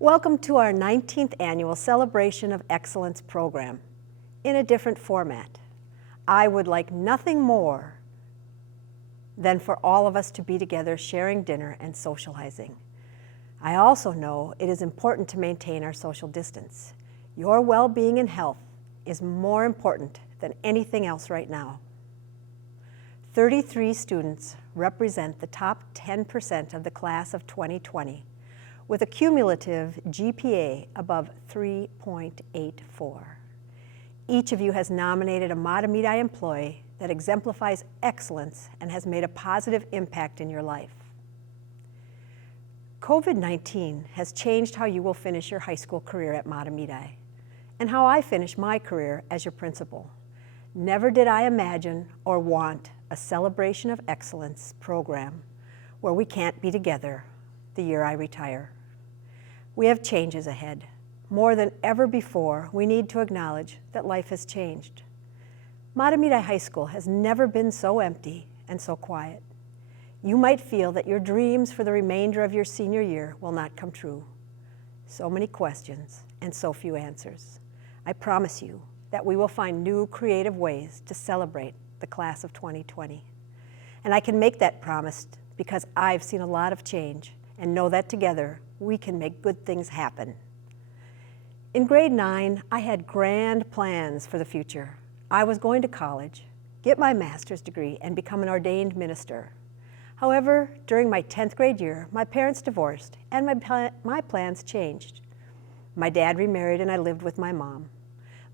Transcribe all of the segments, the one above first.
Welcome to our 19th annual Celebration of Excellence program in a different format. I would like nothing more than for all of us to be together sharing dinner and socializing. I also know it is important to maintain our social distance. Your well-being and health is more important than anything else right now. 33 students represent the top 10% of the class of 2020 with a cumulative GPA above 3.84. Each of you has nominated a Mahtomedi employee that exemplifies excellence and has made a positive impact in your life. COVID-19 has changed how you will finish your high school career at Mahtomedi and how I finished my career as your principal. Never did I imagine or want a Celebration of Excellence program where we can't be together the year I retire. We have changes ahead. More than ever before, we need to acknowledge that life has changed. Mahtomedi High School has never been so empty and so quiet. You might feel that your dreams for the remainder of your senior year will not come true. So many questions and so few answers. I promise you that we will find new creative ways to celebrate the class of 2020. And I can make that promise because I've seen a lot of change and know that together we can make good things happen. In grade 9, I had grand plans for the future. I was going to college, get my master's degree, and become an ordained minister. However, during my 10th grade year, my parents divorced and my plans changed. My dad remarried and I lived with my mom.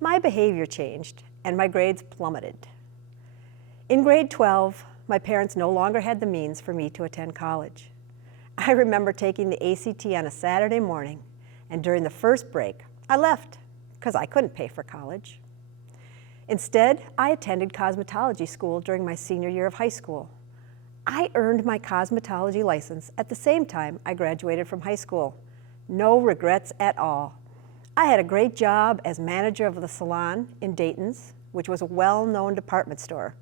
My behavior changed and my grades plummeted. In grade 12, my parents no longer had the means for me to attend college. I remember taking the ACT on a Saturday morning, and during the first break, I left because I couldn't pay for college. Instead, I attended cosmetology school during my senior year of high school. I earned my cosmetology license at the same time I graduated from high school. No regrets at all. I had a great job as manager of the salon in Dayton's, which was a well-known department store.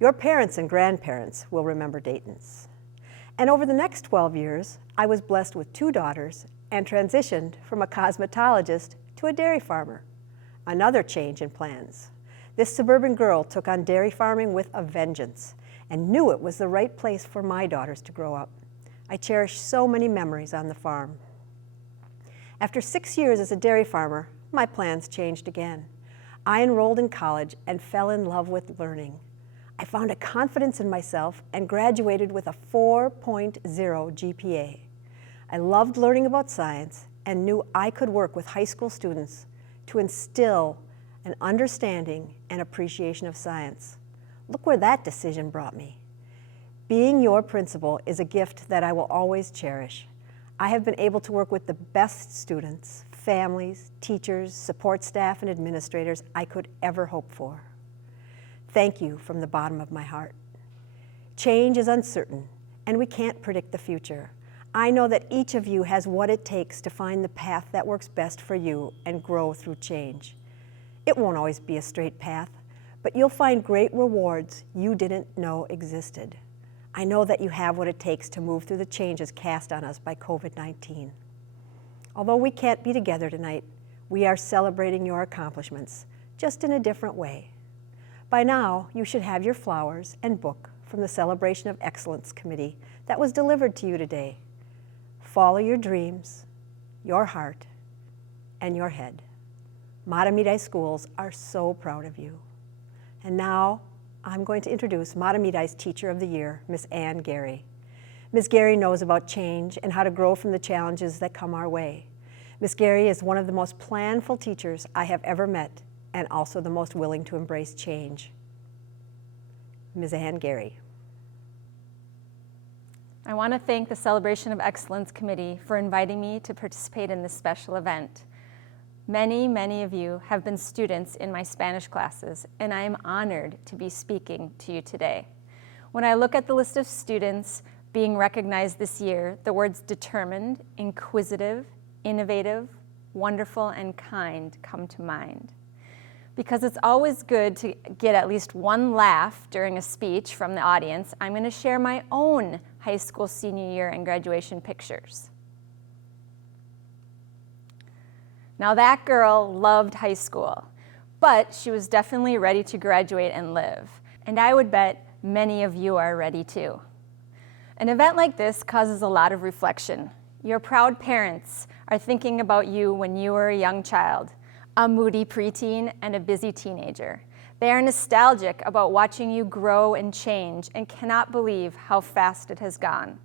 Your parents and grandparents will remember Dayton's. And over the next 12 years, I was blessed with 2 daughters and transitioned from a cosmetologist to a dairy farmer. Another change in plans. This suburban girl took on dairy farming with a vengeance and knew it was the right place for my daughters to grow up. I cherish so many memories on the farm. After 6 years as a dairy farmer, my plans changed again. I enrolled in college and fell in love with learning. I found a confidence in myself and graduated with a 4.0 GPA. I loved learning about science and knew I could work with high school students to instill an understanding and appreciation of science. Look where that decision brought me. Being your principal is a gift that I will always cherish. I have been able to work with the best students, families, teachers, support staff, and administrators I could ever hope for. Thank you from the bottom of my heart. Change is uncertain, and we can't predict the future. I know that each of you has what it takes to find the path that works best for you and grow through change. It won't always be a straight path, but you'll find great rewards you didn't know existed. I know that you have what it takes to move through the changes cast on us by COVID-19. Although we can't be together tonight, we are celebrating your accomplishments, just in a different way. By now, you should have your flowers and book from the Celebration of Excellence Committee that was delivered to you today. Follow your dreams, your heart, and your head. Mahtomedi schools are so proud of you. And now, I'm going to introduce Mahtomedi's Teacher of the Year, Ms. Ann Gary. Ms. Gary knows about change and how to grow from the challenges that come our way. Ms. Gary is one of the most planful teachers I have ever met and also the most willing to embrace change. Ms. Ann Gary. I want to thank the Celebration of Excellence Committee for inviting me to participate in this special event. Many of you have been students in my Spanish classes, and I am honored to be speaking to you today. When I look at the list of students being recognized this year, the words determined, inquisitive, innovative, wonderful, and kind come to mind. Because it's always good to get at least one laugh during a speech from the audience, I'm going to share my own high school senior year and graduation pictures. Now that girl loved high school, but she was definitely ready to graduate and live. And I would bet many of you are ready too. An event like this causes a lot of reflection. Your proud parents are thinking about you when you were a young child, a moody preteen, and a busy teenager. They are nostalgic about watching you grow and change and cannot believe how fast it has gone.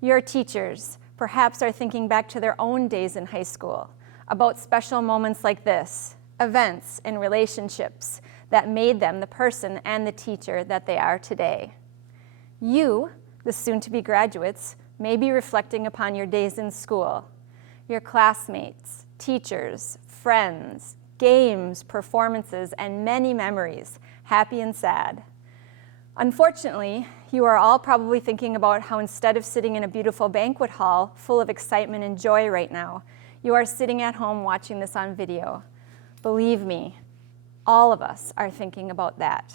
Your teachers perhaps are thinking back to their own days in high school, about special moments like this, events and relationships that made them the person and the teacher that they are today. You, the soon-to-be graduates, may be reflecting upon your days in school, your classmates, teachers, friends, games, performances, and many memories, happy and sad. Unfortunately, you are all probably thinking about how instead of sitting in a beautiful banquet hall full of excitement and joy right now, you are sitting at home watching this on video. Believe me, all of us are thinking about that.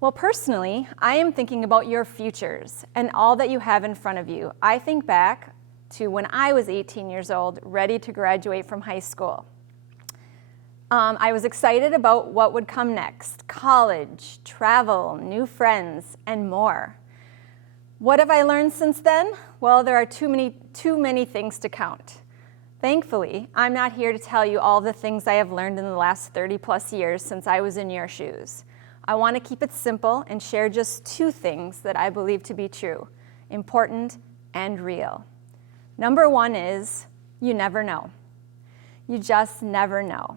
Well, personally, I am thinking about your futures and all that you have in front of you. I think back to when I was 18 years old, ready to graduate from high school. I was excited about what would come next: college, travel, new friends, and more. What have I learned since then? Well, there are too many things to count. Thankfully, I'm not here to tell you all the things I have learned in the last 30 plus years since I was in your shoes. I want to keep it simple and share just 2 things that I believe to be true, important and real. Number 1 is, you never know. You just never know.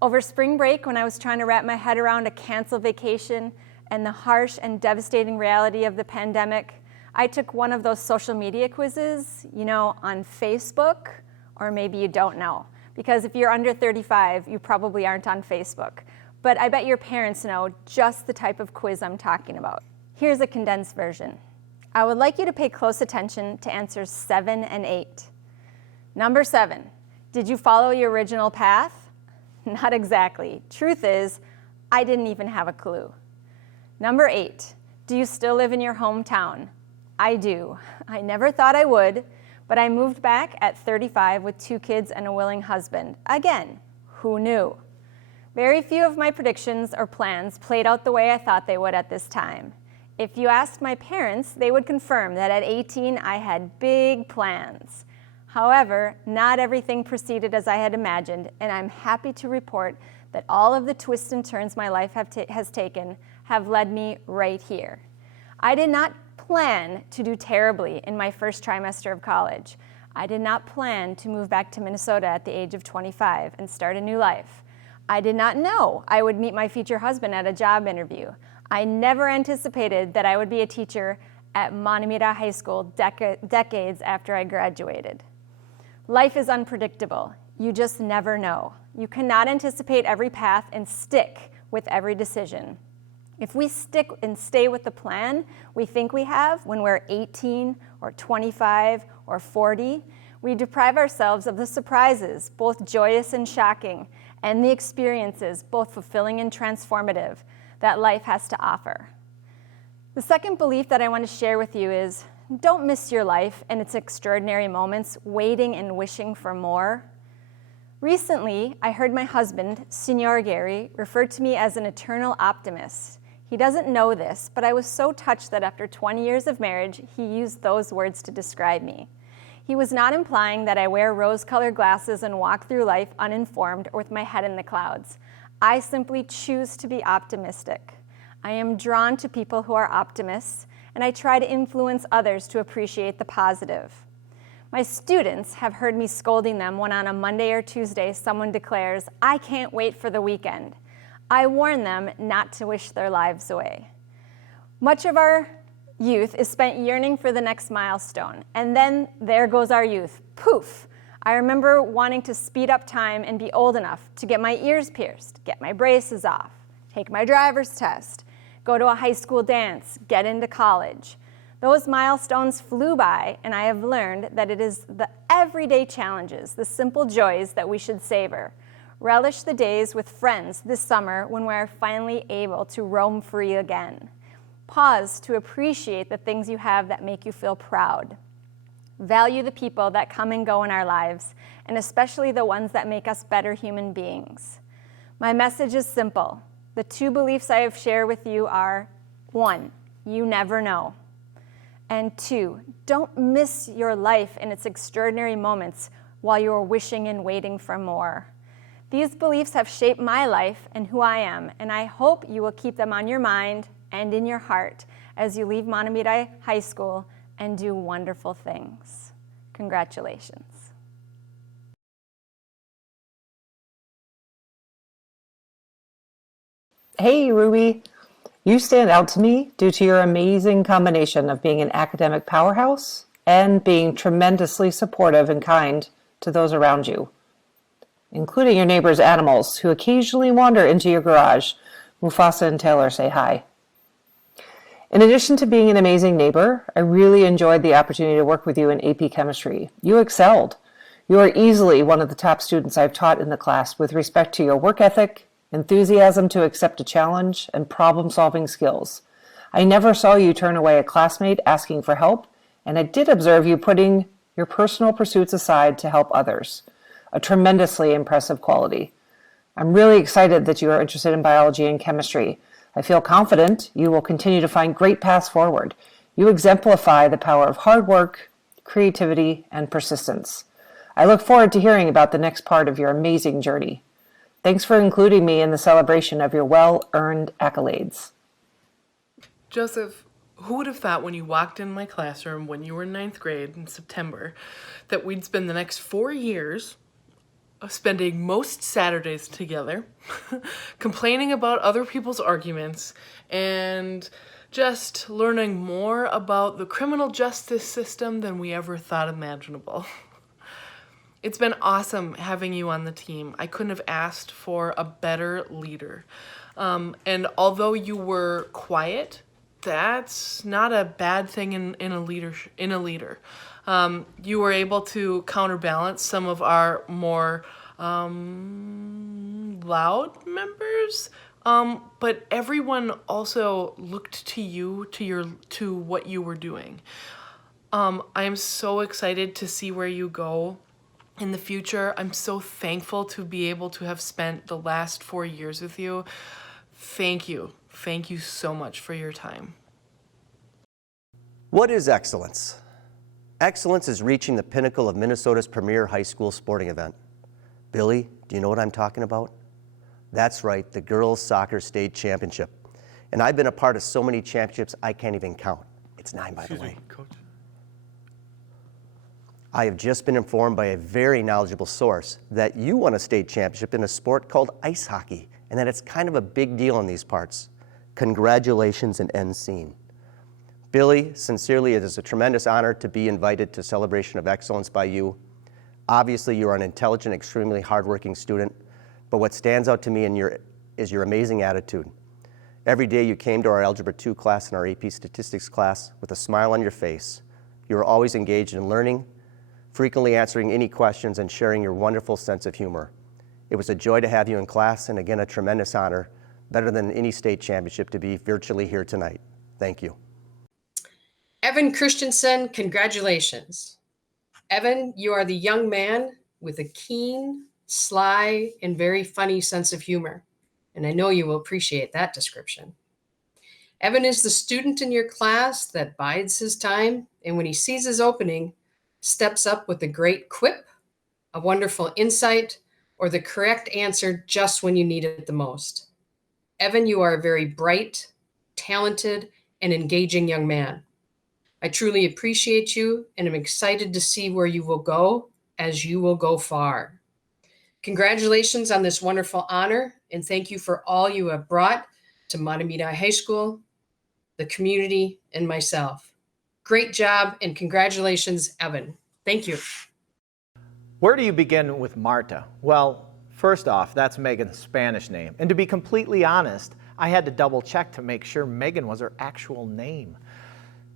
Over spring break, when I was trying to wrap my head around a canceled vacation and the harsh and devastating reality of the pandemic, I took one of those social media quizzes, on Facebook, or maybe you don't know. Because if you're under 35, you probably aren't on Facebook. But I bet your parents know just the type of quiz I'm talking about. Here's a condensed version. I would like you to pay close attention to answers 7 and 8. Number 7, did you follow your original path? Not exactly. Truth is, I didn't even have a clue. Number 8, do you still live in your hometown? I do. I never thought I would, but I moved back at 35 with 2 kids and a willing husband. Again, who knew? Very few of my predictions or plans played out the way I thought they would at this time. If you asked my parents, they would confirm that at 18 I had big plans. However, not everything proceeded as I had imagined, and I'm happy to report that all of the twists and turns my life has taken have led me right here. I did not plan to do terribly in my first trimester of college. I did not plan to move back to Minnesota at the age of 25 and start a new life. I did not know I would meet my future husband at a job interview. I never anticipated that I would be a teacher at Matamita High School decades after I graduated. Life is unpredictable. You just never know. You cannot anticipate every path and stick with every decision. If we stick and stay with the plan we think we have when we're 18 or 25 or 40, we deprive ourselves of the surprises, both joyous and shocking, and the experiences, both fulfilling and transformative, that life has to offer. The second belief that I want to share with you is, don't miss your life and its extraordinary moments waiting and wishing for more. Recently, I heard my husband, Signor Gary, refer to me as an eternal optimist. He doesn't know this, but I was so touched that after 20 years of marriage, he used those words to describe me. He was not implying that I wear rose-colored glasses and walk through life uninformed or with my head in the clouds. I simply choose to be optimistic. I am drawn to people who are optimists, and I try to influence others to appreciate the positive. My students have heard me scolding them when on a Monday or Tuesday someone declares, "I can't wait for the weekend." I warn them not to wish their lives away. Much of our youth is spent yearning for the next milestone, and then there goes our youth. Poof! I remember wanting to speed up time and be old enough to get my ears pierced, get my braces off, take my driver's test, go to a high school dance, get into college. Those milestones flew by, and I have learned that it is the everyday challenges, the simple joys that we should savor. Relish the days with friends this summer when we are finally able to roam free again. Pause to appreciate the things you have that make you feel proud. value the people that come and go in our lives, and especially the ones that make us better human beings. My message is simple. The 2 beliefs I have shared with you are, 1, you never know. And 2, don't miss your life in its extraordinary moments while you are wishing and waiting for more. These beliefs have shaped my life and who I am, and I hope you will keep them on your mind and in your heart as you leave Mahtomedi High School and do wonderful things. Congratulations. Hey, Ruby. You stand out to me due to your amazing combination of being an academic powerhouse and being tremendously supportive and kind to those around you, including your neighbor's animals who occasionally wander into your garage. Mufasa and Taylor say hi. In addition to being an amazing neighbor, I really enjoyed the opportunity to work with you in AP Chemistry. You excelled. You are easily one of the top students I've taught in the class with respect to your work ethic, enthusiasm to accept a challenge, and problem-solving skills. I never saw you turn away a classmate asking for help, and I did observe you putting your personal pursuits aside to help others. A tremendously impressive quality. I'm really excited that you are interested in biology and chemistry. I feel confident you will continue to find great paths forward. You exemplify the power of hard work, creativity, and persistence. I look forward to hearing about the next part of your amazing journey. Thanks for including me in the celebration of your well-earned accolades. Joseph, who would have thought when you walked in my classroom when you were in 9th grade in September that we'd spend the next 4 years spending most Saturdays together, complaining about other people's arguments, and just learning more about the criminal justice system than we ever thought imaginable. It's been awesome having you on the team. I couldn't have asked for a better leader. And although you were quiet, that's not a bad thing in a leader. You were able to counterbalance some of our more loud members, but everyone also looked to you, to what you were doing. I am so excited to see where you go in the future. I'm so thankful to be able to have spent the last 4 years with you. Thank you. Thank you so much for your time. What is excellence? Excellence is reaching the pinnacle of Minnesota's premier high school sporting event. Billy, do you know what I'm talking about? That's right, the girls' soccer state championship. And I've been a part of so many championships I can't even count. It's 9, by the way. Coach. I have just been informed by a very knowledgeable source that you won a state championship in a sport called ice hockey, and that it's kind of a big deal in these parts. Congratulations and end scene. Billy, sincerely, it is a tremendous honor to be invited to Celebration of Excellence by you. Obviously, you are an intelligent, extremely hardworking student, but what stands out to me is your amazing attitude. Every day you came to our Algebra 2 class and our AP Statistics class with a smile on your face. You were always engaged in learning, frequently answering any questions and sharing your wonderful sense of humor. It was a joy to have you in class, and again, a tremendous honor, better than any state championship, to be virtually here tonight. Thank you. Evan Christensen, congratulations. Evan, you are the young man with a keen, sly, and very funny sense of humor, and I know you will appreciate that description. Evan is the student in your class that bides his time, and when he sees his opening, steps up with a great quip, a wonderful insight, or the correct answer just when you need it the most. Evan, you are a very bright, talented, and engaging young man. I truly appreciate you, and I'm excited to see where you will go, as you will go far. Congratulations on this wonderful honor, and thank you for all you have brought to Mahtomedi High School, the community, and myself. Great job, and congratulations, Evan. Thank you. Where do you begin with Marta? Well, first off, that's Megan's Spanish name. And to be completely honest, I had to double check to make sure Megan was her actual name.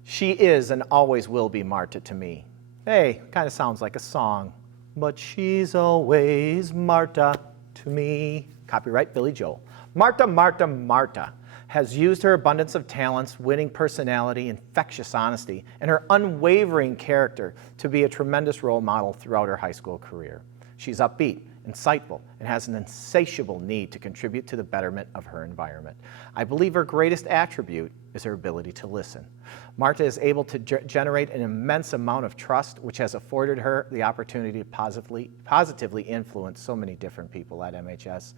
She is and always will be Marta to me. Hey, kind of sounds like a song. But she's always Marta to me. Copyright Billy Joel. Marta, Marta, Marta has used her abundance of talents, winning personality, infectious honesty, and her unwavering character to be a tremendous role model throughout her high school career. She's upbeat, insightful, and has an insatiable need to contribute to the betterment of her environment. I believe her greatest attribute is her ability to listen. Marta is able to generate an immense amount of trust, which has afforded her the opportunity to positively influence so many different people at MHS.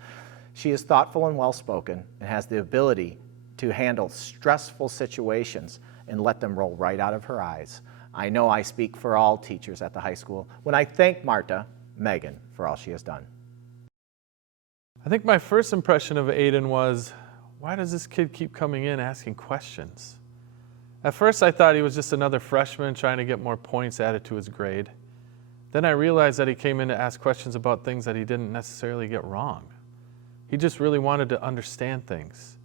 She is thoughtful and well-spoken and has the ability to handle stressful situations and let them roll right out of her eyes. I know I speak for all teachers at the high school when I thank Marta, Megan, for all she has done. I think my first impression of Aiden was, why does this kid keep coming in asking questions? At first I thought he was just another freshman trying to get more points added to his grade. Then I realized that he came in to ask questions about things that he didn't necessarily get wrong. He just really wanted to understand things.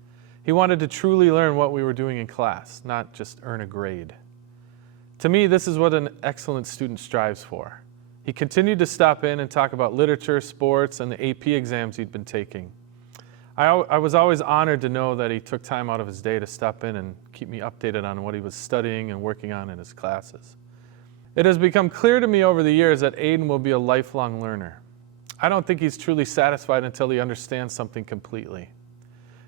He wanted to truly learn what we were doing in class, not just earn a grade. To me, this is what an excellent student strives for. He continued to stop in and talk about literature, sports, and the AP exams he'd been taking. I was always honored to know that he took time out of his day to stop in and keep me updated on what he was studying and working on in his classes. It has become clear to me over the years that Aiden will be a lifelong learner. I don't think he's truly satisfied until he understands something completely.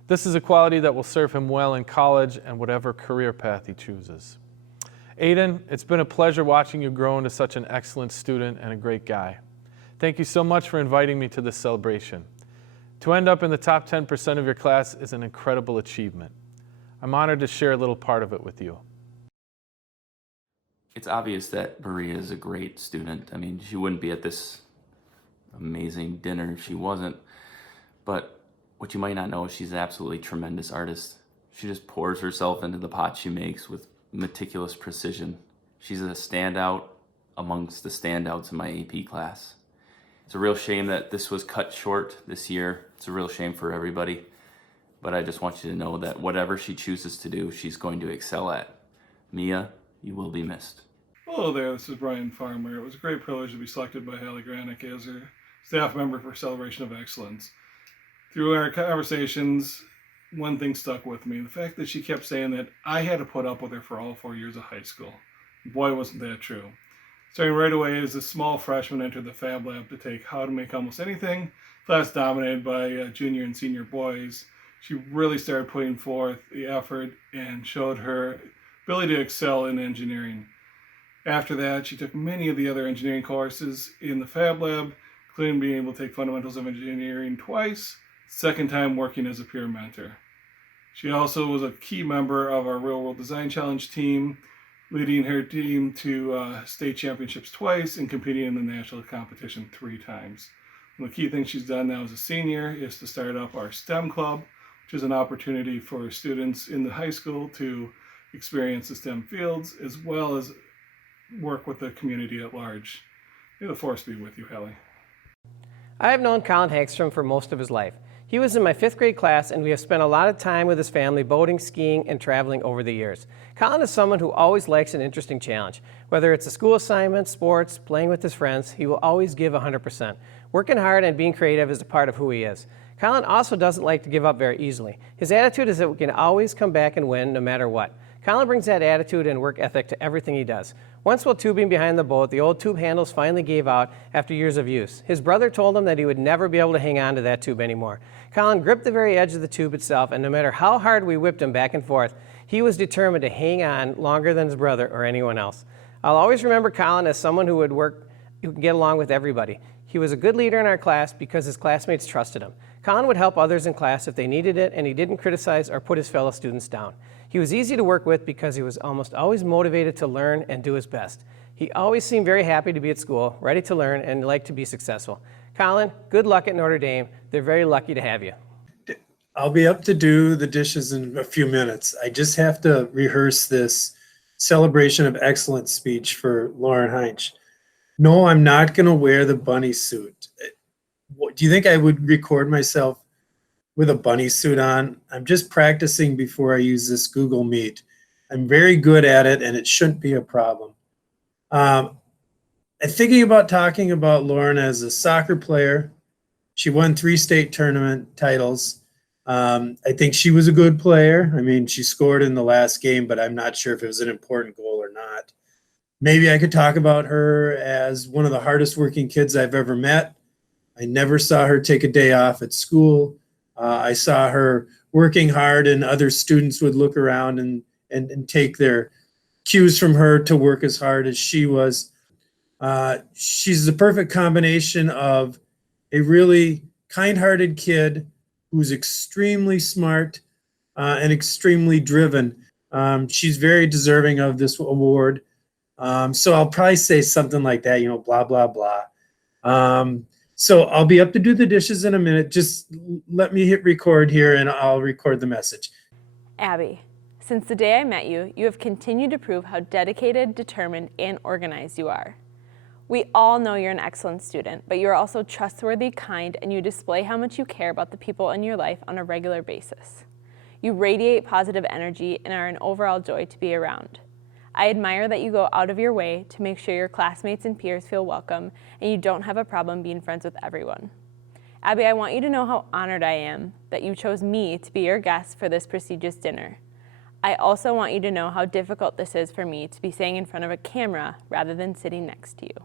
This is a quality that will serve him well in college and whatever career path he chooses. Aiden, it's been a pleasure watching you grow into such an excellent student and a great guy. Thank you so much for inviting me to this celebration. To end up in the top 10% of your class is an incredible achievement. I'm honored to share a little part of it with you. It's obvious that Maria is a great student. I mean, she wouldn't be at this amazing dinner if she wasn't. But what you might not know is she's an absolutely tremendous artist. She just pours herself into the pot she makes with meticulous precision. She's a standout amongst the standouts in my AP class. It's a real shame that this was cut short this year. It's a real shame for everybody. But I just want you to know that whatever she chooses to do, she's going to excel at. Mia, you will be missed. Hello there, this is Brian Farmer. It was a great privilege to be selected by Hallie Granick as her staff member for Celebration of Excellence. Through our conversations, one thing stuck with me, the fact that she kept saying that I had to put up with her for all 4 years of high school. Boy, wasn't that true. Starting right away as a small freshman entered the Fab Lab to take How to Make Almost Anything, class dominated by junior and senior boys. She really started putting forth the effort and showed her ability to excel in engineering. After that, she took many of the other engineering courses in the Fab Lab, including being able to take Fundamentals of Engineering twice, second time working as a peer mentor. She also was a key member of our Real World Design Challenge team, leading her team to state championships twice and competing in the national competition 3 times. And the key thing she's done now as a senior is to start up our STEM Club, which is an opportunity for students in the high school to experience the STEM fields as well as work with the community at large. May the force be with you, Hallie. I have known Colin Hagstrom for most of his life. He was in my 5th grade class, and we have spent a lot of time with his family boating, skiing, and traveling over the years. Colin is someone who always likes an interesting challenge. Whether it's a school assignment, sports, playing with his friends, he will always give 100%. Working hard and being creative is a part of who he is. Colin also doesn't like to give up very easily. His attitude is that we can always come back and win no matter what. Colin brings that attitude and work ethic to everything he does. Once while tubing behind the boat, the old tube handles finally gave out after years of use. His brother told him that he would never be able to hang on to that tube anymore. Colin gripped the very edge of the tube itself, and no matter how hard we whipped him back and forth, he was determined to hang on longer than his brother or anyone else. I'll always remember Colin as someone who could get along with everybody. He was a good leader in our class because his classmates trusted him. Colin would help others in class if they needed it, and he didn't criticize or put his fellow students down. He was easy to work with because he was almost always motivated to learn and do his best. He always seemed very happy to be at school, ready to learn, and liked to be successful. Colin, good luck at Notre Dame. They're very lucky to have you. I'll be up to do the dishes in a few minutes. I just have to rehearse this celebration of excellence speech for Lauren Heinz. No, I'm not going to wear the bunny suit. Do you think I would record myself with a bunny suit on? I'm just practicing before I use this Google Meet. I'm very good at it, and it shouldn't be a problem. I'm thinking about talking about Lauren as a soccer player. She won 3 state tournament titles. I think she was a good player. I mean, she scored in the last game, but I'm not sure if it was an important goal or not. Maybe I could talk about her as one of the hardest working kids I've ever met. I never saw her take a day off at school. I saw her working hard, and other students would look around and take their cues from her to work as hard as she was. She's the perfect combination of a really kind-hearted kid who's extremely smart and extremely driven. She's very deserving of this award. So I'll probably say something like that, blah, blah, blah. So I'll be up to do the dishes in a minute. Just let me hit record here and I'll record the message. Abby, since the day I met you, you have continued to prove how dedicated, determined, and organized you are. We all know you're an excellent student, but you are also trustworthy, kind, and you display how much you care about the people in your life on a regular basis. You radiate positive energy and are an overall joy to be around. I admire that you go out of your way to make sure your classmates and peers feel welcome and you don't have a problem being friends with everyone. Abby, I want you to know how honored I am that you chose me to be your guest for this prestigious dinner. I also want you to know how difficult this is for me to be sitting in front of a camera rather than sitting next to you.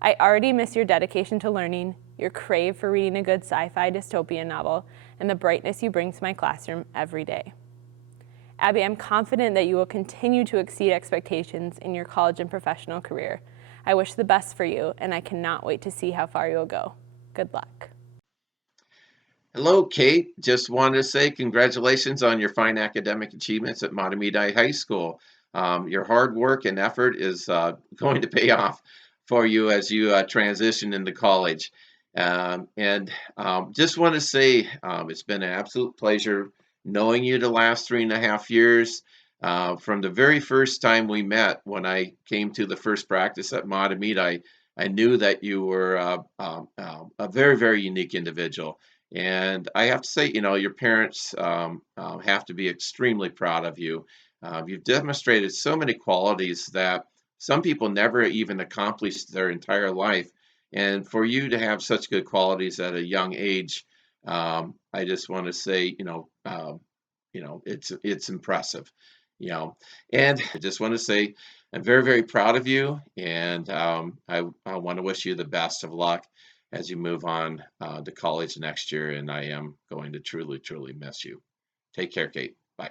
I already miss your dedication to learning, your crave for reading a good sci-fi dystopian novel, and the brightness you bring to my classroom every day. Abby, I'm confident that you will continue to exceed expectations in your college and professional career. I wish the best for you, and I cannot wait to see how far you'll go. Good luck. Hello, Kate. Just wanted to say congratulations on your fine academic achievements at Matamidi High School. Your hard work and effort is going to pay off for you as you transition into college. Just want to say it's been an absolute pleasure knowing you the last 3.5 years. From the very first time we met, when I came to the first practice at Matamidi, I knew that you were a very, very unique individual. And I have to say, your parents have to be extremely proud of you. You've demonstrated so many qualities that some people never even accomplished their entire life. And for you to have such good qualities at a young age, I just want to say, it's impressive, And I just want to say I'm very, very proud of you, and I want to wish you the best of luck as you move on to college next year, and I am going to truly, truly miss you. Take care, Kate. Bye.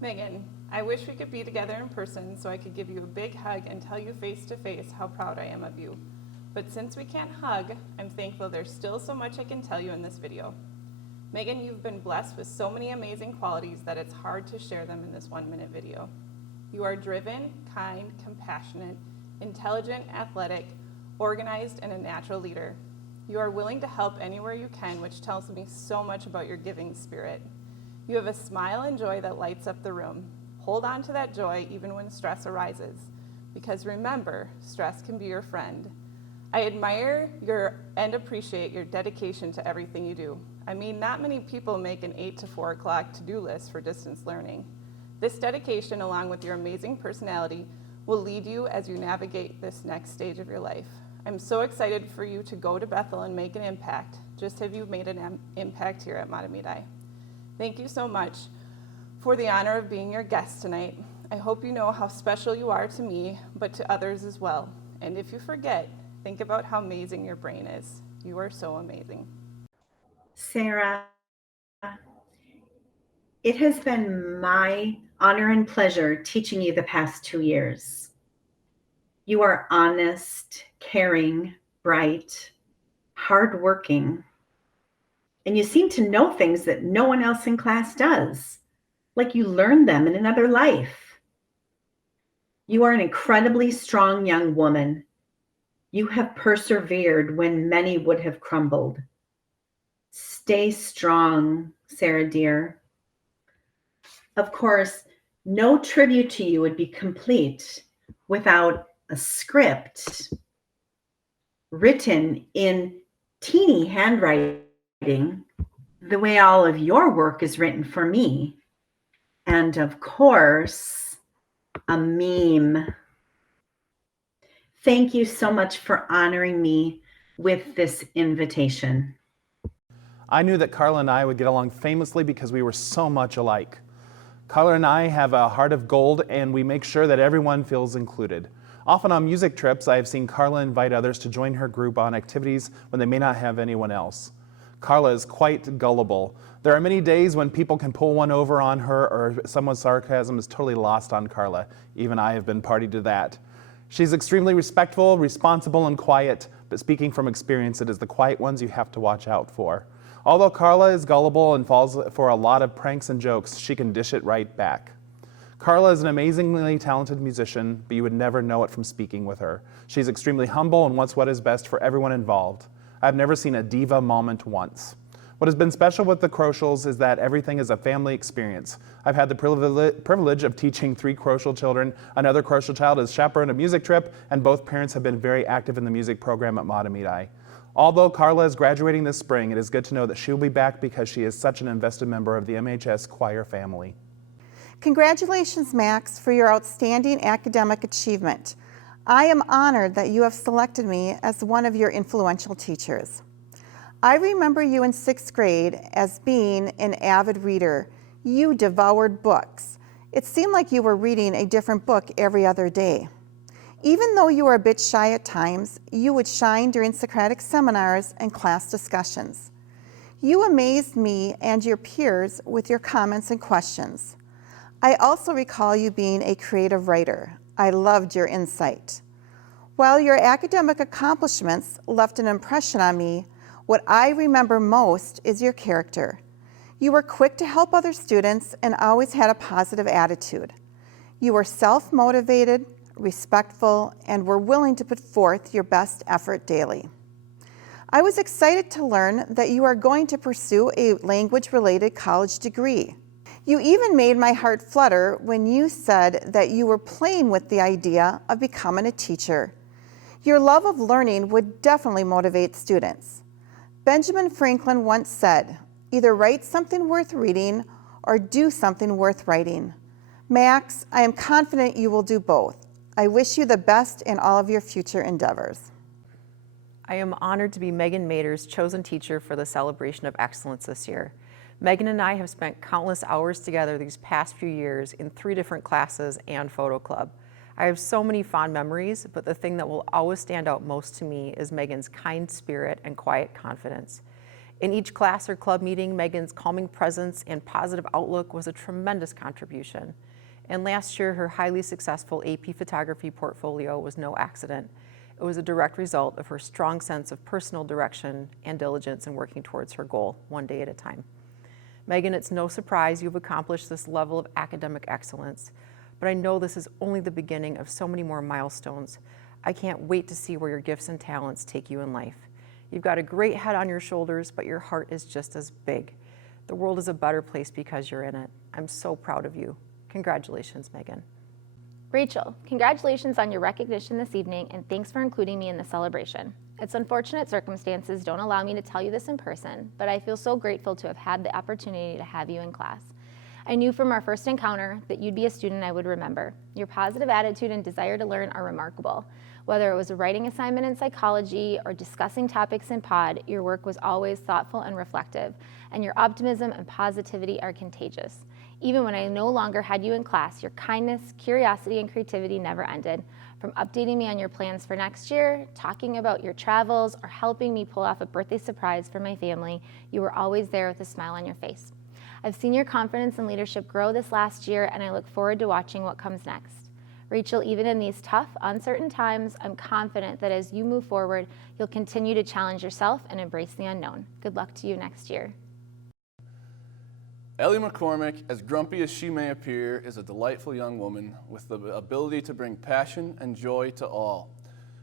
Megan, I wish we could be together in person so I could give you a big hug and tell you face to face how proud I am of you. But since we can't hug, I'm thankful there's still so much I can tell you in this video. Megan, you've been blessed with so many amazing qualities that it's hard to share them in this 1-minute video. You are driven, kind, compassionate, intelligent, athletic, organized, and a natural leader. You are willing to help anywhere you can, which tells me so much about your giving spirit. You have a smile and joy that lights up the room. Hold on to that joy even when stress arises, because remember, stress can be your friend. I admire and appreciate your dedication to everything you do. I mean, not many people make an 8 to 4 o'clock to-do list for distance learning. This dedication, along with your amazing personality, will lead you as you navigate this next stage of your life. I'm so excited for you to go to Bethel and make an impact, just as you've made an impact here at Matamidi. Thank you so much for the honor of being your guest tonight. I hope you know how special you are to me, but to others as well. And if you forget, think about how amazing your brain is. You are so amazing. Sarah, it has been my honor and pleasure teaching you the past 2 years. You are honest, caring, bright, hardworking, and you seem to know things that no one else in class does, like you learned them in another life. You are an incredibly strong young woman. You have persevered when many would have crumbled. Stay strong, Sarah dear. Of course, no tribute to you would be complete without a script written in teeny handwriting, the way all of your work is written for me. And of course, a meme. Thank you so much for honoring me with this invitation. I knew that Carla and I would get along famously because we were so much alike. Carla and I have a heart of gold, and we make sure that everyone feels included. Often on music trips, I have seen Carla invite others to join her group on activities when they may not have anyone else. Carla is quite gullible. There are many days when people can pull one over on her, or someone's sarcasm is totally lost on Carla. Even I have been party to that. She's extremely respectful, responsible, and quiet, but speaking from experience, it is the quiet ones you have to watch out for. Although Carla is gullible and falls for a lot of pranks and jokes, she can dish it right back. Carla is an amazingly talented musician, but you would never know it from speaking with her. She's extremely humble and wants what is best for everyone involved. I've never seen a diva moment once. What has been special with the Crochels is that everything is a family experience. I've had the privilege of teaching 3 Crochel children. Another Crochel child has chaperoned a music trip, and both parents have been very active in the music program at Matamidi. Although Carla is graduating this spring, it is good to know that she will be back because she is such an invested member of the MHS choir family. Congratulations, Max, for your outstanding academic achievement. I am honored that you have selected me as one of your influential teachers. I remember you in 6th grade as being an avid reader. You devoured books. It seemed like you were reading a different book every other day. Even though you were a bit shy at times, you would shine during Socratic seminars and class discussions. You amazed me and your peers with your comments and questions. I also recall you being a creative writer. I loved your insight. While your academic accomplishments left an impression on me, what I remember most is your character. You were quick to help other students and always had a positive attitude. You were self-motivated, respectful, and were willing to put forth your best effort daily. I was excited to learn that you are going to pursue a language-related college degree. You even made my heart flutter when you said that you were playing with the idea of becoming a teacher. Your love of learning would definitely motivate students. Benjamin Franklin once said, "Either write something worth reading or do something worth writing." Max, I am confident you will do both. I wish you the best in all of your future endeavors. I am honored to be Megan Mader's chosen teacher for the Celebration of Excellence this year. Megan and I have spent countless hours together these past few years in 3 different classes and photo club. I have so many fond memories, but the thing that will always stand out most to me is Megan's kind spirit and quiet confidence. In each class or club meeting, Megan's calming presence and positive outlook was a tremendous contribution. And last year, her highly successful AP photography portfolio was no accident. It was a direct result of her strong sense of personal direction and diligence in working towards her goal, one day at a time. Megan, it's no surprise you've accomplished this level of academic excellence, but I know this is only the beginning of so many more milestones. I can't wait to see where your gifts and talents take you in life. You've got a great head on your shoulders, but your heart is just as big. The world is a better place because you're in it. I'm so proud of you. Congratulations, Megan. Rachel, congratulations on your recognition this evening, and thanks for including me in the celebration. It's unfortunate circumstances don't allow me to tell you this in person, but I feel so grateful to have had the opportunity to have you in class. I knew from our first encounter that you'd be a student I would remember. Your positive attitude and desire to learn are remarkable. Whether it was a writing assignment in psychology or discussing topics in pod, your work was always thoughtful and reflective, and your optimism and positivity are contagious. Even when I no longer had you in class, your kindness, curiosity, and creativity never ended. From updating me on your plans for next year, talking about your travels, or helping me pull off a birthday surprise for my family, you were always there with a smile on your face. I've seen your confidence and leadership grow this last year, and I look forward to watching what comes next. Rachel, even in these tough, uncertain times, I'm confident that as you move forward, you'll continue to challenge yourself and embrace the unknown. Good luck to you next year. Ellie McCormick, as grumpy as she may appear, is a delightful young woman with the ability to bring passion and joy to all.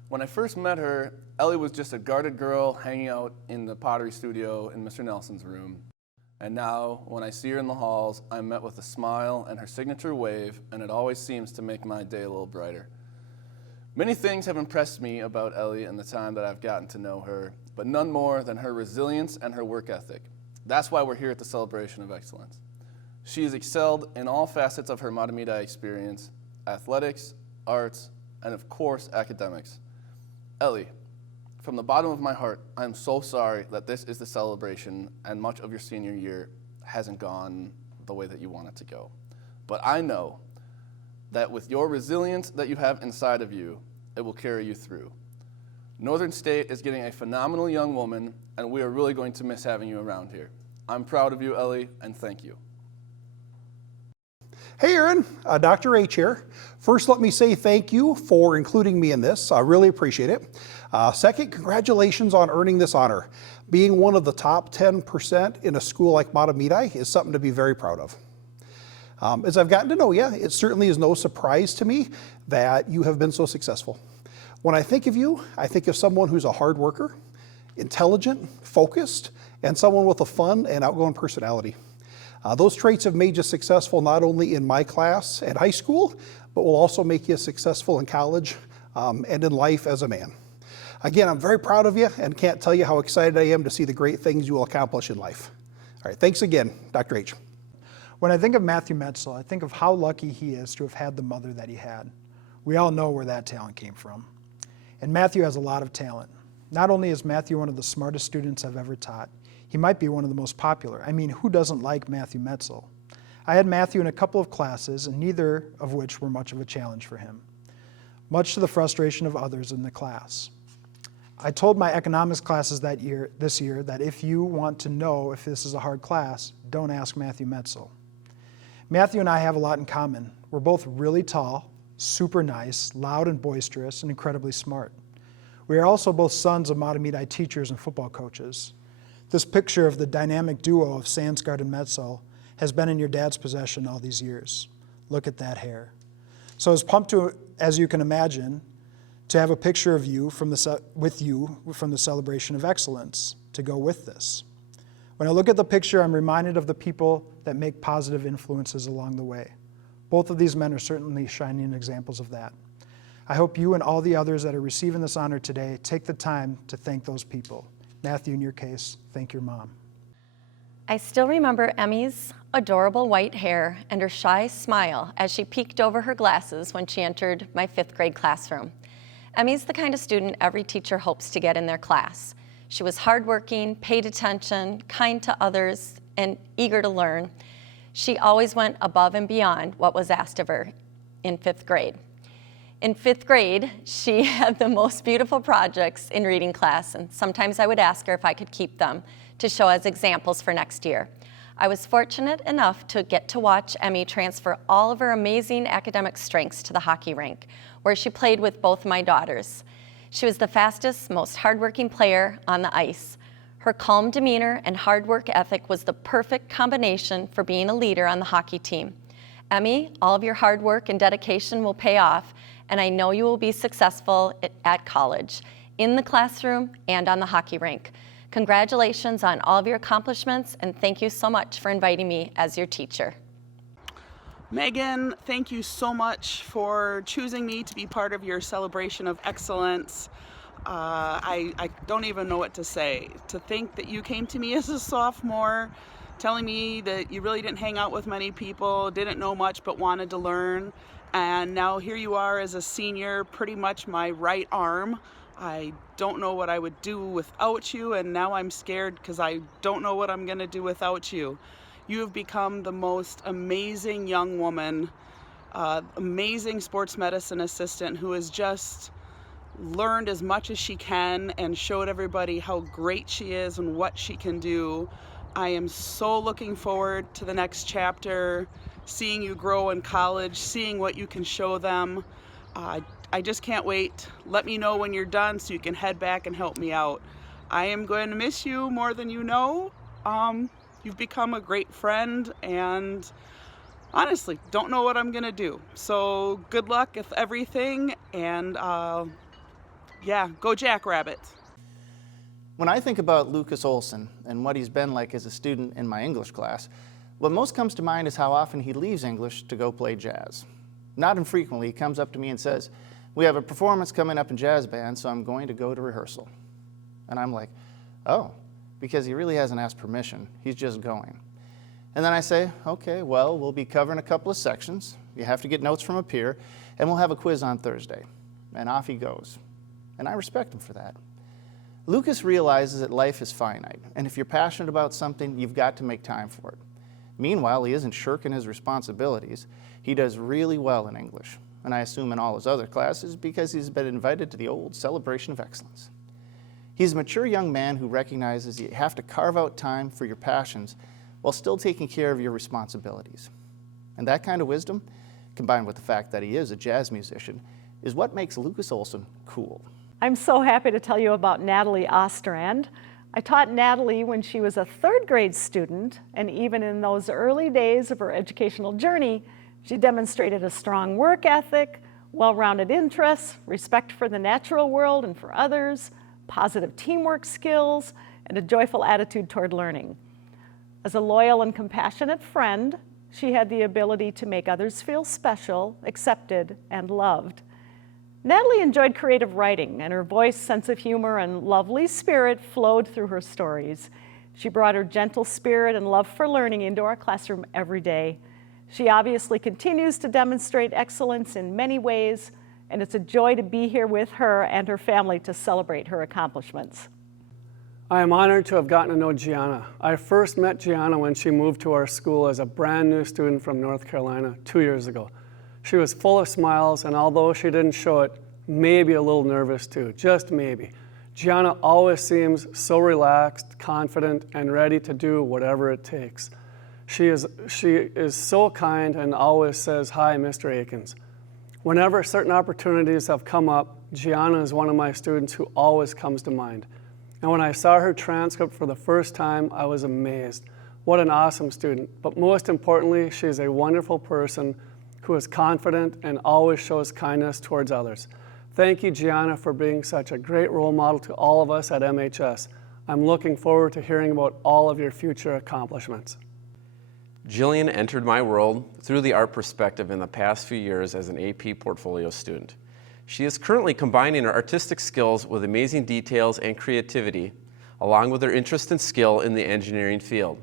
When I first met her, Ellie was just a guarded girl hanging out in the pottery studio in Mr. Nelson's room. And now, when I see her in the halls, I'm met with a smile and her signature wave, and it always seems to make my day a little brighter. Many things have impressed me about Ellie in the time that I've gotten to know her, but none more than her resilience and her work ethic. That's why we're here at the Celebration of Excellence. She has excelled in all facets of her Matamidi experience, athletics, arts, and of course, academics. Ellie, from the bottom of my heart, I'm so sorry that this is the celebration and much of your senior year hasn't gone the way that you want it to go. But I know that with your resilience that you have inside of you, it will carry you through. Northern State is getting a phenomenal young woman, and we are really going to miss having you around here. I'm proud of you, Ellie, and thank you. Hey Aaron, Dr. H here. First, let me say thank you for including me in this. I really appreciate it. Second, congratulations on earning this honor. Being one of the top 10% in a school like Matamidi is something to be very proud of. As I've gotten to know you, it certainly is no surprise to me that you have been so successful. When I think of you, I think of someone who's a hard worker, intelligent, focused, and someone with a fun and outgoing personality. Those traits have made you successful not only in my class at high school, but will also make you successful in college and in life as a man. Again, I'm very proud of you and can't tell you how excited I am to see the great things you will accomplish in life. All right, thanks again, Dr. H. When I think of Matthew Metzel, I think of how lucky he is to have had the mother that he had. We all know where that talent came from. And Matthew has a lot of talent. Not only is Matthew one of the smartest students I've ever taught, he might be one of the most popular. I mean, who doesn't like Matthew Metzel? I had Matthew in a couple of classes, and neither of which were much of a challenge for him, much to the frustration of others in the class. I told my economics classes this year that if you want to know if this is a hard class, don't ask Matthew Metzel. Matthew and I have a lot in common. We're both really tall, super nice, loud and boisterous, and incredibly smart. We are also both sons of Matamidi teachers and football coaches. This picture of the dynamic duo of Sandsgaard and Metzel has been in your dad's possession all these years. Look at that hair. So I was pumped as you can imagine, to have a picture of you with you from the Celebration of Excellence to go with this. When I look at the picture, I'm reminded of the people that make positive influences along the way. Both of these men are certainly shining examples of that. I hope you and all the others that are receiving this honor today take the time to thank those people. Matthew, in your case, thank your mom. I still remember Emmy's adorable white hair and her shy smile as she peeked over her glasses when she entered my 5th grade classroom. Emmy's the kind of student every teacher hopes to get in their class. She was hardworking, paid attention, kind to others, and eager to learn. She always went above and beyond what was asked of her in 5th grade. In 5th grade, she had the most beautiful projects in reading class, and sometimes I would ask her if I could keep them to show as examples for next year. I was fortunate enough to get to watch Emmy transfer all of her amazing academic strengths to the hockey rink, where she played with both my daughters. She was the fastest, most hardworking player on the ice. Her calm demeanor and hard work ethic was the perfect combination for being a leader on the hockey team. Emmy, all of your hard work and dedication will pay off, and I know you will be successful at college, in the classroom and on the hockey rink. Congratulations on all of your accomplishments, and thank you so much for inviting me as your teacher. Megan, thank you so much for choosing me to be part of your Celebration of Excellence. I don't even know what to say. To think that you came to me as a sophomore, telling me that you really didn't hang out with many people, didn't know much, but wanted to learn. And now here you are as a senior, pretty much my right arm. I don't know what I would do without you, and now I'm scared because I don't know what I'm going to do without you. You have become the most amazing young woman, amazing sports medicine assistant who has just learned as much as she can and showed everybody how great she is and what she can do. I am so looking forward to the next chapter, seeing you grow in college, seeing what you can show them. I just can't wait. Let me know when you're done so you can head back and help me out. I am going to miss you more than you know. You've become a great friend, and honestly, don't know what I'm gonna do. So good luck with everything, and yeah, go Jackrabbits. When I think about Lucas Olson and what he's been like as a student in my English class, what most comes to mind is how often he leaves English to go play jazz. Not infrequently, he comes up to me and says, "We have a performance coming up in jazz band, so I'm going to go to rehearsal." And I'm like, "Oh," because he really hasn't asked permission. He's just going. And then I say, "Okay, well, we'll be covering a couple of sections. You have to get notes from a peer, and we'll have a quiz on Thursday." And off he goes. And I respect him for that. Lucas realizes that life is finite, and if you're passionate about something, you've got to make time for it. Meanwhile, he isn't shirking his responsibilities. He does really well in English, and I assume in all his other classes because he's been invited to the old celebration of excellence. He's a mature young man who recognizes you have to carve out time for your passions while still taking care of your responsibilities. And that kind of wisdom, combined with the fact that he is a jazz musician, is what makes Lucas Olson cool. I'm so happy to tell you about Natalie Ostrand. I taught Natalie when she was a third grade student, and even in those early days of her educational journey, she demonstrated a strong work ethic, well-rounded interests, respect for the natural world and for others, positive teamwork skills, and a joyful attitude toward learning. As a loyal and compassionate friend, she had the ability to make others feel special, accepted, and loved. Natalie enjoyed creative writing, and her voice, sense of humor, and lovely spirit flowed through her stories. She brought her gentle spirit and love for learning into our classroom every day. She obviously continues to demonstrate excellence in many ways, and it's a joy to be here with her and her family to celebrate her accomplishments. I am honored to have gotten to know Gianna. I first met Gianna when she moved to our school as a brand new student from North Carolina 2 years ago. She was full of smiles, and although she didn't show it, maybe a little nervous too, just maybe. Gianna always seems so relaxed, confident, and ready to do whatever it takes. She is so kind and always says, "Hi, Mr. Akins." Whenever certain opportunities have come up, Gianna is one of my students who always comes to mind. And when I saw her transcript for the first time, I was amazed. What an awesome student. But most importantly, she is a wonderful person who is confident and always shows kindness towards others. Thank you, Gianna, for being such a great role model to all of us at MHS. I'm looking forward to hearing about all of your future accomplishments. Jillian entered my world through the art perspective in the past few years as an AP portfolio student. She is currently combining her artistic skills with amazing details and creativity, along with her interest and skill in the engineering field.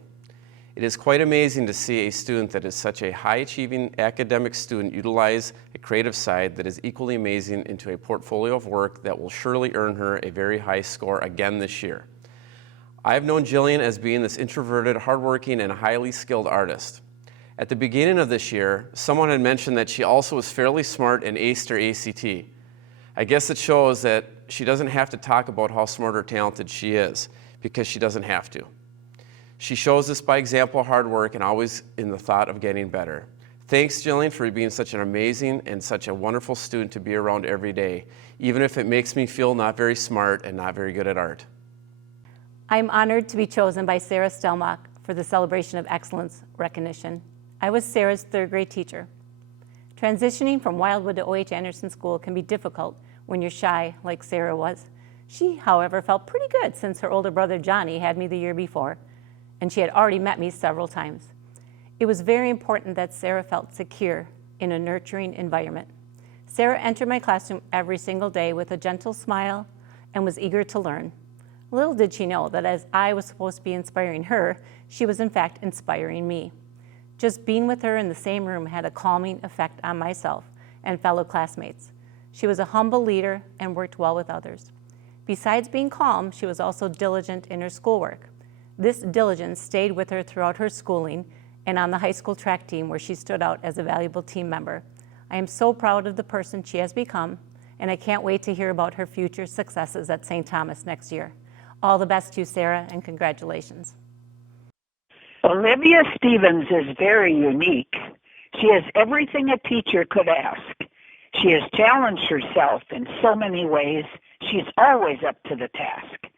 It is quite amazing to see a student that is such a high-achieving academic student utilize a creative side that is equally amazing into a portfolio of work that will surely earn her a very high score again this year. I have known Jillian as being this introverted, hardworking, and highly skilled artist. At the beginning of this year, someone had mentioned that she also was fairly smart and aced her ACT. I guess it shows that she doesn't have to talk about how smart or talented she is, because she doesn't have to. She shows this by example of hard work and always in the thought of getting better. Thanks, Jillian, for being such an amazing and such a wonderful student to be around every day, even if it makes me feel not very smart and not very good at art. I'm honored to be chosen by Sarah Stelmach for the Celebration of Excellence recognition. I was Sarah's third grade teacher. Transitioning from Wildwood to O.H. Anderson School can be difficult when you're shy, like Sarah was. She, however, felt pretty good since her older brother Johnny had me the year before, and she had already met me several times. It was very important that Sarah felt secure in a nurturing environment. Sarah entered my classroom every single day with a gentle smile and was eager to learn. Little did she know that as I was supposed to be inspiring her, she was in fact inspiring me. Just being with her in the same room had a calming effect on myself and fellow classmates. She was a humble leader and worked well with others. Besides being calm, she was also diligent in her schoolwork. This diligence stayed with her throughout her schooling and on the high school track team where she stood out as a valuable team member. I am so proud of the person she has become, and I can't wait to hear about her future successes at St. Thomas next year. All the best to you, Sarah, and congratulations. Olivia Stevens is very unique. She has everything a teacher could ask. She has challenged herself in so many ways. She's always up to the task.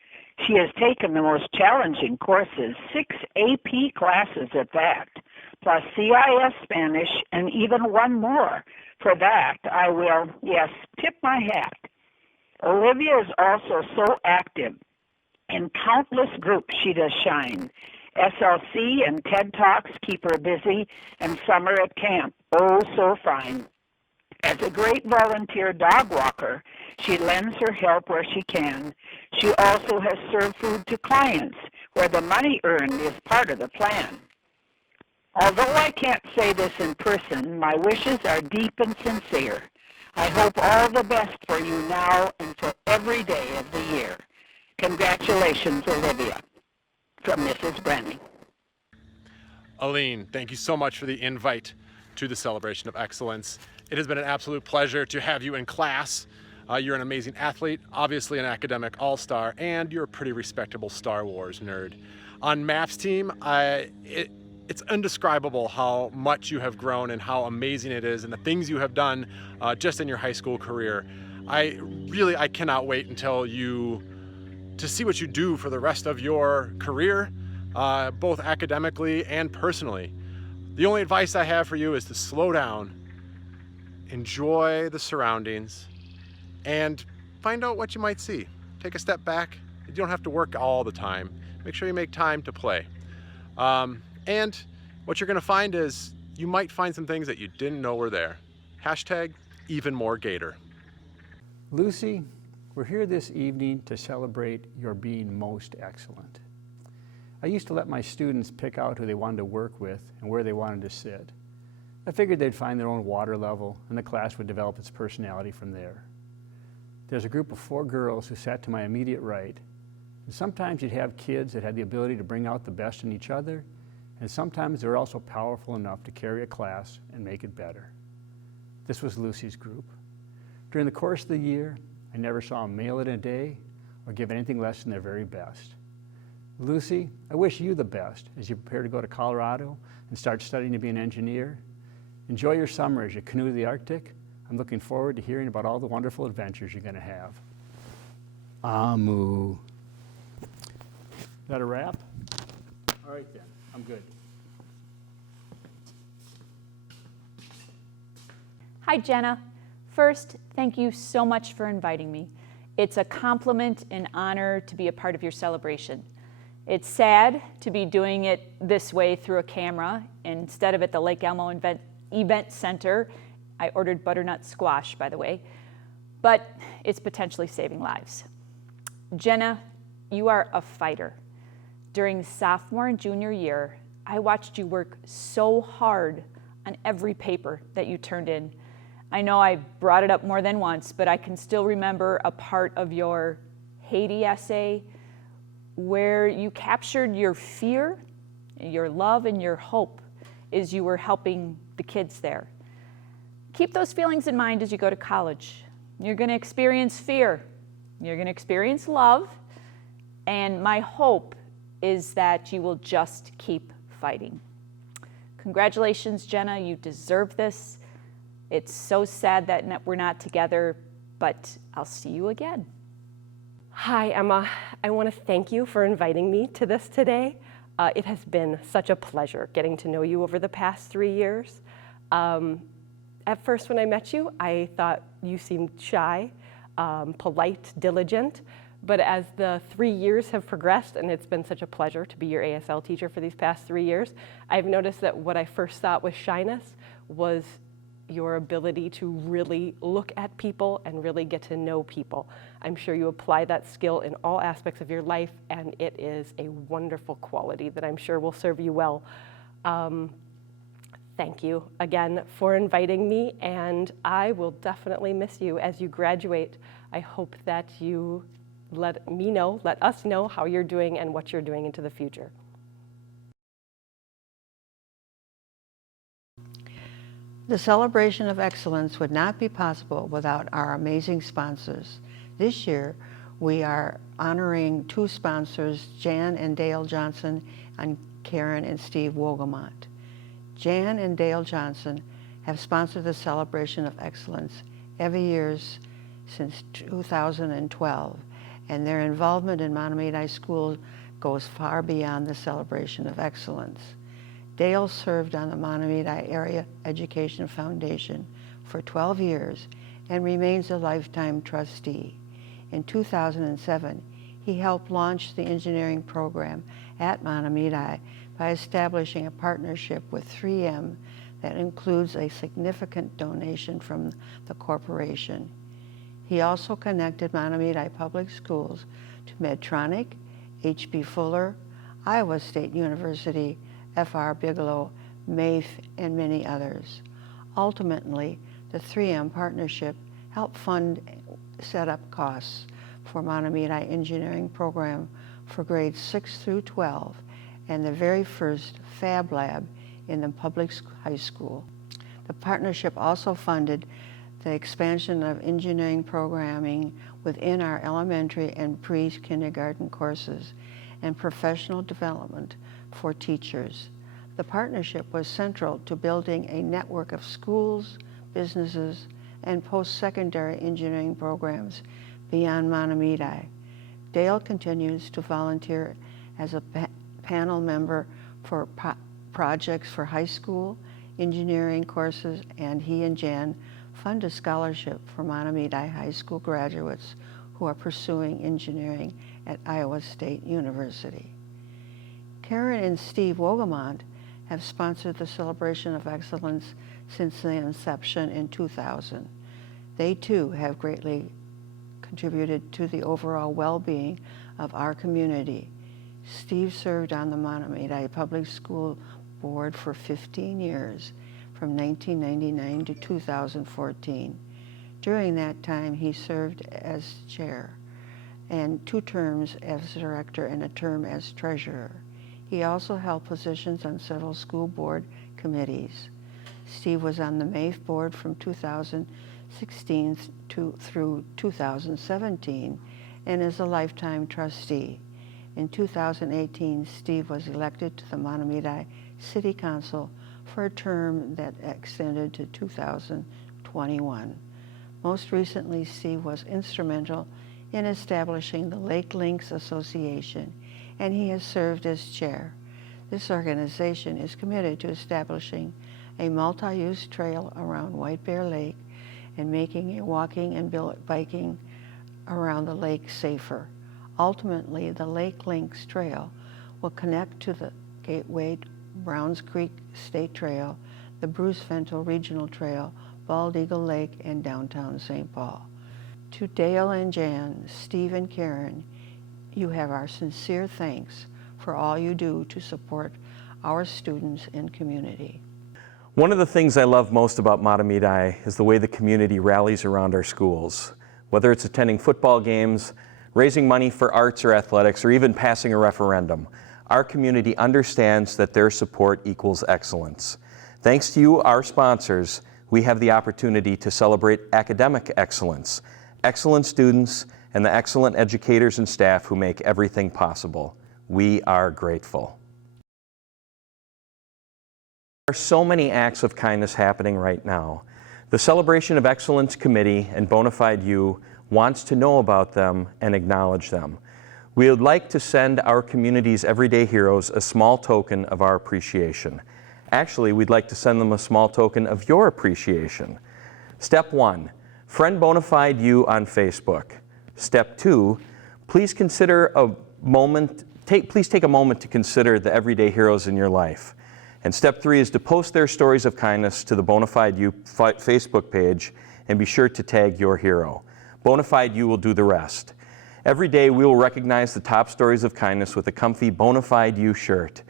She has taken the most challenging courses, 6 AP classes at that, plus CIS Spanish and even one more. For that, I will, yes, tip my hat. Olivia is also so active. In countless groups she does shine. SLC and TED Talks keep her busy, and summer at camp, oh so fine. As a great volunteer dog walker, she lends her help where she can. She also has served food to clients, where the money earned is part of the plan. Although I can't say this in person, my wishes are deep and sincere. I hope all the best for you now and for every day of the year. Congratulations, Olivia, from Mrs. Branning. Aline, thank you so much for the invite to the Celebration of Excellence. It has been an absolute pleasure to have you in class. You're an amazing athlete, obviously an academic all-star, and you're a pretty respectable Star Wars nerd. On MAP's team, it's indescribable how much you have grown and how amazing it is and the things you have done just in your high school career. I cannot wait to see what you do for the rest of your career, both academically and personally. The only advice I have for you is to slow down, enjoy the surroundings, and find out what you might see. Take a step back. You don't have to work all the time. Make sure you make time to play. And what you're gonna find is you might find some things that you didn't know were there. #EvenMoreGator. Lucy, we're here this evening to celebrate your being most excellent. I used to let my students pick out who they wanted to work with and where they wanted to sit. I figured they'd find their own water level and the class would develop its personality from there. There's a group of 4 girls who sat to my immediate right, and sometimes you'd have kids that had the ability to bring out the best in each other, and sometimes they were also powerful enough to carry a class and make it better. This was Lucy's group. During the course of the year, I never saw them mail it in a day or give anything less than their very best. Lucy, I wish you the best as you prepare to go to Colorado and start studying to be an engineer. Enjoy your summer as you canoe to the Arctic. I'm looking forward to hearing about all the wonderful adventures you're going to have. Amu. Is that a wrap? All right then, I'm good. Hi, Jenna. First, thank you so much for inviting me. It's a compliment and honor to be a part of your celebration. It's sad to be doing it this way through a camera instead of at the Lake Elmo Event Center. I ordered butternut squash, by the way, but it's potentially saving lives. Jenna, you are a fighter. During sophomore and junior year, I watched you work so hard on every paper that you turned in. I know I brought it up more than once, but I can still remember a part of your Haiti essay where you captured your fear, your love, and your hope as you were helping the kids there. Keep those feelings in mind as you go to college. You're going to experience fear. You're going to experience love. And my hope is that you will just keep fighting. Congratulations, Jenna. You deserve this. It's so sad that we're not together, but I'll see you again. Hi, Emma. I want to thank you for inviting me to this today. It has been such a pleasure getting to know you over the past 3 years. At first, when I met you, I thought you seemed shy, polite, diligent, but as the 3 years have progressed, and it's been such a pleasure to be your ASL teacher for these past 3 years, I've noticed that what I first thought was shyness was your ability to really look at people and really get to know people. I'm sure you apply that skill in all aspects of your life, and it is a wonderful quality that I'm sure will serve you well. Thank you again for inviting me, and I will definitely miss you as you graduate. I hope that you let us know how you're doing and what you're doing into the future. The celebration of excellence would not be possible without our amazing sponsors. This year, we are honoring 2 sponsors, Jan and Dale Johnson and Karen and Steve Wogelmont. Jan and Dale Johnson have sponsored the celebration of excellence every year since 2012, and their involvement in Monterey High School goes far beyond the celebration of excellence. Dale served on the Monterey Area Education Foundation for 12 years and remains a lifetime trustee. In 2007, he helped launch the engineering program at Monterey by establishing a partnership with 3M that includes a significant donation from the corporation. He also connected Monterey Public Schools to Medtronic, H.B. Fuller, Iowa State University, F.R. Bigelow, MAIF, and many others. Ultimately, the 3M partnership helped fund setup costs for Mahtomedi Engineering Program for grades 6 through 12 and the very first Fab Lab in the public high school. The partnership also funded the expansion of engineering programming within our elementary and pre-kindergarten courses and professional development for teachers. The partnership was central to building a network of schools, businesses, and post-secondary engineering programs beyond Mahtomedi. Dale continues to volunteer as a panel member for projects for high school engineering courses, and he and Jan fund a scholarship for Mahtomedi High School graduates who are pursuing engineering at Iowa State University. Karen and Steve Wogemont have sponsored the Celebration of Excellence since the inception in 2000. They too have greatly contributed to the overall well-being of our community. Steve served on the Mahtomedi Public School Board for 15 years, from 1999 to 2014. During that time, he served as chair, and 2 terms as director and a term as treasurer. He also held positions on several school board committees. Steve was on the MAIF board from 2016 through 2017 and is a lifetime trustee. In 2018, Steve was elected to the Mahtomedi City Council for a term that extended to 2021. Most recently, Steve was instrumental in establishing the Lake Links Association, and he has served as chair. This organization is committed to establishing a multi-use trail around White Bear Lake and making a walking and biking around the lake safer. Ultimately, the Lake Links Trail will connect to the Gateway Browns Creek State Trail, the Bruce Vento Regional Trail, Bald Eagle Lake, and downtown St. Paul. To Dale and Jan, Steve and Karen, you have our sincere thanks for all you do to support our students and community. One of the things I love most about Mahtomedi is the way the community rallies around our schools. Whether it's attending football games, raising money for arts or athletics, or even passing a referendum, our community understands that their support equals excellence. Thanks to you, our sponsors, we have the opportunity to celebrate academic excellence, excellent students, and the excellent educators and staff who make everything possible. We are grateful. There are so many acts of kindness happening right now. The Celebration of Excellence Committee and Bonafide U wants to know about them and acknowledge them. We would like to send our community's everyday heroes a small token of our appreciation. Actually, we'd like to send them a small token of your appreciation. Step 1, friend Bonafide U on Facebook. Step 2, please take a moment to consider the everyday heroes in your life. And step 3 is to post their stories of kindness to the Bonafide U Facebook page and be sure to tag your hero. Bonafide U will do the rest. Every day we will recognize the top stories of kindness with a comfy Bonafide U shirt.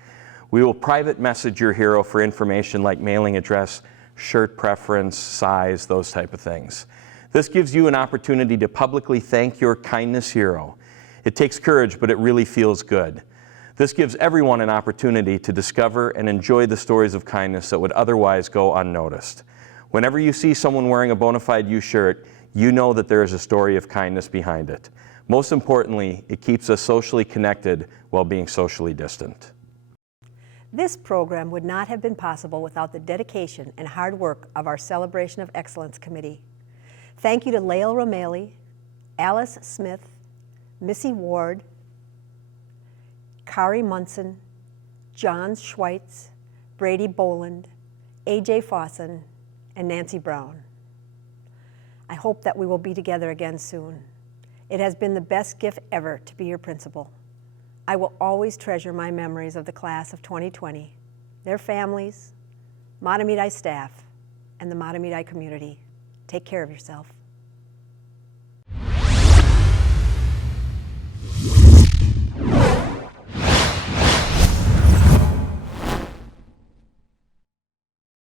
We will private message your hero for information like mailing address, shirt preference, size, those type of things. This gives you an opportunity to publicly thank your kindness hero. It takes courage, but it really feels good. This gives everyone an opportunity to discover and enjoy the stories of kindness that would otherwise go unnoticed. Whenever you see someone wearing a Bonafide U shirt, you know that there is a story of kindness behind it. Most importantly, it keeps us socially connected while being socially distant. This program would not have been possible without the dedication and hard work of our Celebration of Excellence Committee. Thank you to Lael Romali, Alice Smith, Missy Ward, Kari Munson, John Schweitz, Brady Boland, AJ Fossen, and Nancy Brown. I hope that we will be together again soon. It has been the best gift ever to be your principal. I will always treasure my memories of the class of 2020, their families, Mahtomedi staff, and the Mahtomedi community. Take care of yourself.